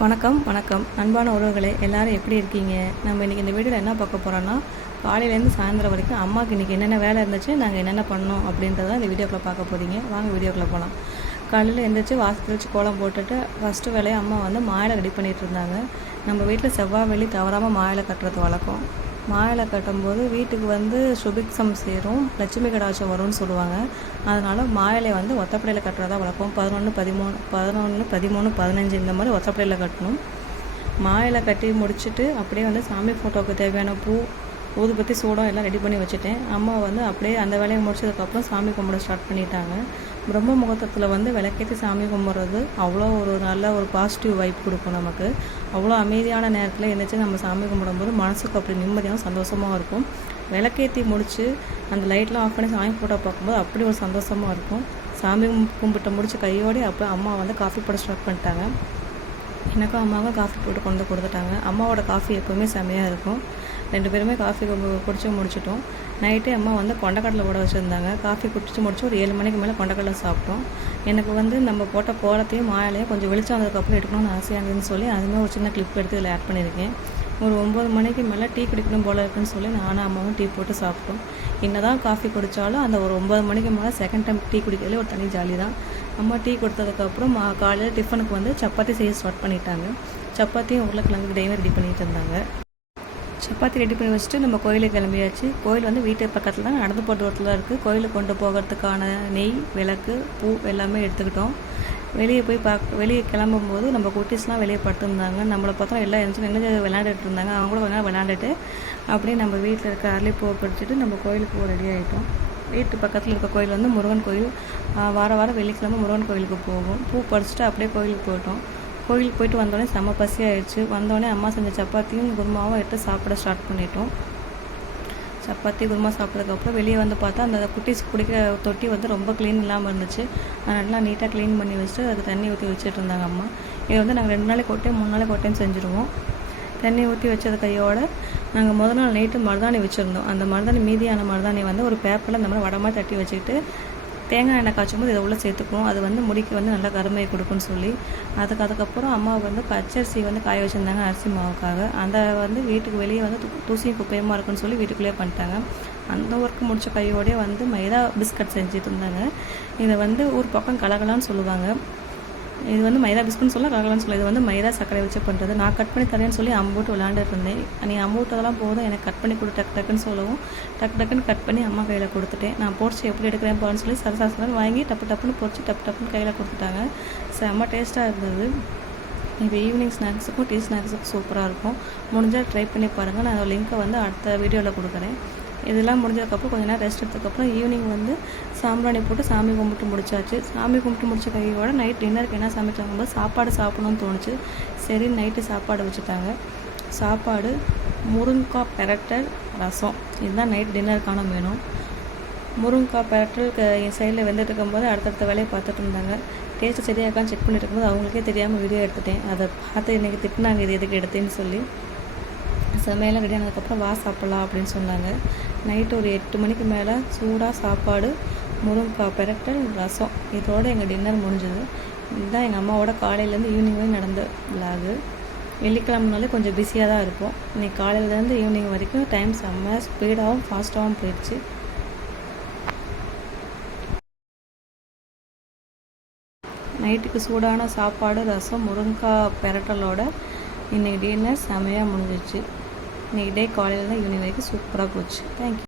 வணக்கம் வணக்கம் அன்பான உறவுகளே, எல்லோரும் எப்படி இருக்கீங்க? நம்ம இன்றைக்கி இந்த வீடியோவில் என்ன பார்க்க போகிறோன்னா, காலையிலேருந்து சாயந்தரம் வரைக்கும் அம்மாவுக்கு இன்றைக்கி என்னென்ன வேலை இருந்துச்சு, நாங்கள் என்னென்ன பண்ணோம் அப்படின்றத இந்த வீடியோக்குள்ளே பார்க்க போகிறீங்க. வாங்க வீடியோக்குள்ளே போகலாம். காலையில் எழுந்திரிச்சு வாசல் தெளித்து கோலம் போட்டுட்டு ஃபஸ்ட்டு வேலையை அம்மா வந்து மாயிலை ரெடி பண்ணிகிட்டு இருந்தாங்க. நம்ம வீட்டில் செவ்வாய் வெள்ளி தவறாமல் மாயிலை கட்டுறது வழக்கம். மாயிலை கட்டும்போது வீட்டுக்கு வந்து சுபிக்ஷம் சேரும், லட்சுமி கடாட்சம் வரும்னு சொல்லுவாங்க. அதனால் மாயிலை வந்து ஒத்தப்படையில் கட்டுறதா வழக்கம். 11, 13, 15 இந்த மாதிரி ஒத்தப்படையில் கட்டணும். மாயிலை கட்டி முடிச்சுட்டு அப்படியே வந்து சாமி ஃபோட்டோவுக்கு தேவையான பூ, ஊதுபத்தி, சூடம் எல்லாம் ரெடி பண்ணி வச்சுட்டேன். அம்மா வந்து அப்படியே அந்த வேலையை முடிச்சதுக்கப்புறம் சாமி கும்பிட ஸ்டார்ட் பண்ணிட்டாங்க. பிரம்ம முகூர்த்தத்தில் வந்து விளக்கேற்றி சாமி கும்பிட்றது அவ்வளோ ஒரு நல்ல ஒரு பாசிட்டிவ் வைப் கொடுக்கும் நமக்கு. அவ்வளோ அமைதியான நேரத்தில் எழுந்திரிச்சு நம்ம சாமி கும்பிடும்போது மனசுக்கு அப்படி நிம்மதியாக சந்தோஷமாக இருக்கும். விளக்கேற்றி முடித்து அந்த லைட்லாம் ஆஃப் பண்ணி சாமி ஃபோட்டோ பார்க்கும்போது அப்படி ஒரு சந்தோஷமாக இருக்கும். சாமி கும்பிட்டு முடிச்ச கையோடு அப்போ அம்மா வந்து காஃபி போட ஸ்டார்ட் பண்ணிட்டாங்க. எனக்கும் அம்மாவுக்கும் காஃபி போட்டு கொண்டு கொடுத்துட்டாங்க. அம்மாவோட காஃபி எப்போவுமே செம்மையாக இருக்கும். 2 பேருமே காஃபி குடிச்சு முடிச்சிட்டோம். நைட்டே அம்மா வந்து கொண்டக்கடலை போட வச்சுருந்தாங்க. காஃபி குடிச்சு முடிச்சு ஒரு 7 மணிக்கு மேலே கொண்டக்கடலை சாப்பிட்டோம். எனக்கு வந்து நம்ம போட்ட கோலத்தையும் மாயிலையும் கொஞ்சம் வெளிச்சம் வந்ததுக்கப்புறம் எடுக்கணும்னு ஆசையாக இருந்துன்னு சொல்லி அதுவுமே ஒரு சின்ன கிளிப் எடுத்து இதில் ஆட் பண்ணியிருக்கேன். ஒரு 9 மணிக்கு மேலே டீ குடிக்கணும் போல் இருக்குன்னு சொல்லி நானும் அம்மாவும் டீ போட்டு சாப்பிட்டோம். என்ன தான் காஃபி குடித்தாலும் அந்த ஒரு 9 மணிக்கு மேலே செகண்ட் டைம் டீ குடிக்கிறதுலே ஒரு தனி ஜாலி தான். அம்மா டீ கொடுத்ததுக்கப்புறம் காலையில் டிஃபனுக்கு வந்து சப்பாத்தி செய்ய ஸ்டார்ட் பண்ணிட்டாங்க. சப்பாத்தியும் உருளைக்கிழங்கு கிரேவியும் ரெடி பண்ணிகிட்டு இருந்தாங்க. சப்பாத்தி ரெடி பண்ணி வச்சுட்டு நம்ம கோயிலுக்கு கிளம்பியாச்சு. கோயில் வந்து வீட்டு பக்கத்தில் தான், நடந்து போகிற தூரத்தில் இருக்குது. கோயிலுக்கு கொண்டு போகிறதுக்கான நெய், விளக்கு, பூ எல்லாமே எடுத்துக்கிட்டோம். வெளியே கிளம்பும்போது நம்ம குட்டீஸ்லாம் வெளியே படுத்துருந்தாங்க. நம்மளை பார்த்தா எல்லாம் நின்று விளையாண்டுட்டு இருந்தாங்க. அவங்க கூட கொஞ்ச நேரம் விளையாண்டுட்டு அப்படியே நம்ம வீட்டில் இருக்க அரளிப்பூவை பறிச்சுட்டு நம்ம கோயிலுக்கு ரெடி ஆகிட்டோம். வீட்டு பக்கத்தில் இருக்க கோயில் வந்து முருகன் கோயில். வாரம் வெள்ளிக்கிழமை முருகன் கோயிலுக்கு போகும். பூ பறிச்சுட்டு அப்படியே கோயிலுக்கு போயிட்டோம். கோயிலுக்கு போயிட்டு வந்தோடனே செம்ம பசி ஆகிடுச்சு. வந்தோடனே அம்மா செஞ்ச சப்பாத்தியும் குருமாவும் எடுத்து சாப்பிட ஸ்டார்ட் பண்ணிட்டோம். சப்பாத்தி குருமா சாப்பிட்றதுக்கப்புறம் வெளியே வந்து பார்த்தா அந்த குட்டீஸ் குடிக்கிற தொட்டி வந்து ரொம்ப க்ளீன் இல்லாமல் இருந்துச்சு. அதனால நீட்டாக க்ளீன் பண்ணி வச்சுட்டு அதுக்கு தண்ணி ஊற்றி வச்சுட்டு இருந்தாங்க அம்மா. இது வந்து நாங்கள் 2 நாளைக்கு ஒரு 3 நாளைக்கு ஒரு செஞ்சுருவோம். தண்ணி ஊற்றி வச்சது கையோடு நாங்கள் முதல் நாள் நைட்டு மருதாணி வச்சுருந்தோம். அந்த மருதாணி மீதியான மருதாணி வந்து ஒரு பேப்பரில் அந்த மாதிரி வடமாக தட்டி வச்சுக்கிட்டு தேங்காய் எண்ணெய் காய்ச்சும் போது இதை உள்ளே சேர்த்துக்குவோம். அது வந்து முடிக்கு வந்து நல்லா கருமையை கொடுக்குன்னு சொல்லி அதுக்கப்புறம் அம்மா வந்து பச்சரிசி வந்து காய வச்சுருந்தாங்க அரிசி மாவுக்காக. அந்த வந்து வீட்டுக்கு வெளியே வந்து தூசியும் குப்பையமாக இருக்குன்னு சொல்லி வீட்டுக்குள்ளேயே பண்ணிட்டாங்க. அந்த ஒர்க்கு முடித்த கையோடய வந்து மைதா பிஸ்கட் செஞ்சுட்டு இருந்தாங்க. இதை வந்து ஊர் பக்கம் கலகலான்னு சொல்லுவாங்க. இது வந்து மைதா பிஸ்கட்னு சொல்ல கலகலான்னு சொல்ல. இது வந்து மைதா சர்க்கரை வச்சு பண்ணுறது. நான் கட் பண்ணி தரேன்னு சொல்லி அம்பூட்டு விளையாண்டுட்டு இருந்தேன். நீ அம்பூட்டதெல்லாம் போதும், எனக்கு கட் பண்ணி கொடு டக்குன்னு சொல்லவும் டக்குன்னு கட் பண்ணி அம்மா கையில் கொடுத்துட்டேன். நான் பொரிச்சு எப்படி எடுக்கிறேன் போன்னு சொல்லி சரசாசனம் வாங்கி டப்புன்னு பொரிச்சு டப்புன்னு கையில் கொடுத்துட்டாங்க. செம்ம டேஸ்ட்டாக இருந்தது. இப்போ ஈவினிங் ஸ்நாக்ஸுக்கும் டீ ஸ்நாக்ஸுக்கும் சூப்பராக இருக்கும். முடிஞ்சால் ட்ரை பண்ணி பாருங்கள். நான் லிங்க்கை வந்து அடுத்த வீடியோவில் கொடுக்குறேன். இதெல்லாம் முடிஞ்சதுக்கப்புறம் கொஞ்சம் நேரம் ரெஸ்ட் எடுத்ததுக்கப்புறம் ஈவினிங் வந்து சாம்பிராணி போட்டு சாமி கும்பிட்டு முடிச்சாச்சு. சாமி கும்பிட்டு முடிச்ச கையோட நைட் டின்னருக்கு என்ன சமைச்சாங்கும்போது சாப்பாடு சாப்பிடணும்னு தோணுச்சு. சரி நைட்டு சாப்பாடு வச்சுட்டாங்க. சாப்பாடு முருங்கைக்காய் பெரட்டல், ரசம், இதுதான் நைட் டின்னருக்கான வேணும். முருங்கைக்காய் பெரட்டல் என் சைடில் வெந்துட்டு இருக்கும்போது அடுத்தடுத்த வேலையை பார்த்துட்டு இருந்தாங்க. டேஸ்ட்டு சரியாக இருக்கான்னு செக் பண்ணிட்டு இருக்கும்போது அவங்களுக்கே தெரியாமல் வீடியோ எடுத்துட்டேன். அதை பார்த்து இன்றைக்கி திட்டினாங்க இது எதுக்கு எடுத்தேன்னு சொல்லி. சமையலாம் ரெடி ஆனதுக்கப்புறம் வா சாப்பிட்லாம் அப்படின்னு சொன்னாங்க. நைட்டு ஒரு 8 மணிக்கு மேலே சூடாக சாப்பாடு, முருங்கைக்காய் பெரட்டல், ரசம், இதோடு எங்கள் டின்னர் முடிஞ்சது. இதுதான் எங்கள் அம்மாவோட காலையிலேருந்து ஈவினிங் வரைக்கும் நடந்த விலாகு. வெள்ளிக்கிழமைனாலே கொஞ்சம் பிஸியாக தான் இருப்போம். இன்றைக்கி காலையிலேருந்து ஈவினிங் வரைக்கும் டைம் செம்ம ஸ்பீடாகவும் ஃபாஸ்ட்டாகவும் போயிடுச்சு. நைட்டுக்கு சூடான சாப்பாடு, ரசம், முருங்கைக்காய் பெரட்டலோட இன்றைக்கி டின்னர் செமையாக முடிஞ்சிச்சு. இன்றைக்கி டே காலையில் தான் ஈவினிங் வரைக்கும் சூப்பராக போச்சு. தேங்க்யூ.